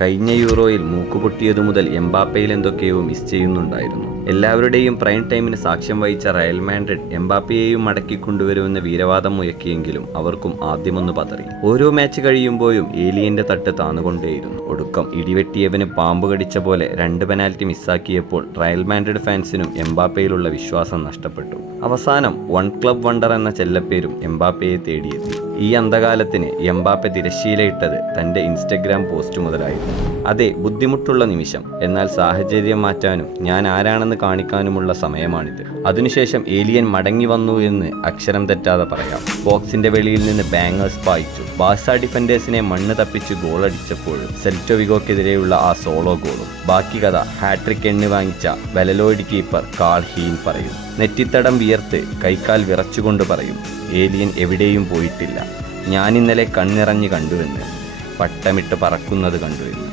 കഴിഞ്ഞ യൂറോയിൽ മൂക്കുപൊട്ടിയതു മുതൽ എംബാപ്പയിൽ എന്തൊക്കെയോ മിസ് ചെയ്യുന്നുണ്ടായിരുന്നു. എല്ലാവരുടെയും പ്രൈം ടൈമിന് സാക്ഷ്യം വഹിച്ച റയൽ മാഡ്രിഡ് എംബാപ്പയെയും മടക്കി കൊണ്ടുവരുമെന്ന് വീരവാദം മുഴക്കിയെങ്കിലും അവർക്കും ആദ്യമൊന്ന് പതറി. ഓരോ മാച്ച് കഴിയുമ്പോഴും ഏലിയന്റെ തട്ട് താന്നുകൊണ്ടേയിരുന്നു. ഒടുക്കം ഇടിവെട്ടിയവന് പാമ്പ് കടിച്ച പോലെ 2 പെനാൽറ്റി മിസ്സാക്കിയപ്പോൾ റയൽ മാഡ്രിഡ് ഫാൻസിനും എംബാപ്പയിലുള്ള വിശ്വാസം നഷ്ടപ്പെട്ടു. അവസാനം വൺ ക്ലബ് വണ്ടർ എന്ന ചെല്ലപ്പേരും എംബാപ്പയെ തേടിയെത്തി. ഈ അന്ധകാലത്തിന് എംബാപ്പെ തിരശ്ശീലയിട്ടത് തന്റെ ഇൻസ്റ്റഗ്രാം പോസ്റ്റ് മുതലായിരുന്നു. അതെ, ബുദ്ധിമുട്ടുള്ള നിമിഷം, എന്നാൽ സാഹചര്യം മാറ്റാനും ഞാൻ ആരാണെന്ന് കാണിക്കാനുമുള്ള സമയമാണിത്. അതിനുശേഷം ഏലിയൻ മടങ്ങി വന്നു എന്ന് അക്ഷരം തെറ്റാതെ പറയാം. ബോക്സിന്റെ വെളിയിൽ നിന്ന് ബാങ്ങേഴ്സ് പായിച്ചു. ബാഴ്സ ഡിഫൻഡേഴ്സിനെ മണ്ണ് തപ്പിച്ച് ഗോളടിച്ചപ്പോഴും സെൽറ്റോ വിഗോക്കെതിരെയുള്ള ആ സോളോ ഗോളും. ബാക്കി കഥ ഹാട്രിക് എണ്ണി വാങ്ങിച്ച വെലലോയിഡ് കീപ്പർ കാൾ ഹീൻ പറയും. നെറ്റിത്തടം വിയർത്ത് കൈക്കാൽ വിറച്ചുകൊണ്ട് പറയും, ഏലിയൻ എവിടെയും പോയിട്ടില്ല, ഞാനിന്നലെ കണ്ണിറഞ്ഞ് കണ്ടുവെന്ന്, പട്ടമിട്ട് പറക്കുന്നത് കണ്ടുവെന്ന്.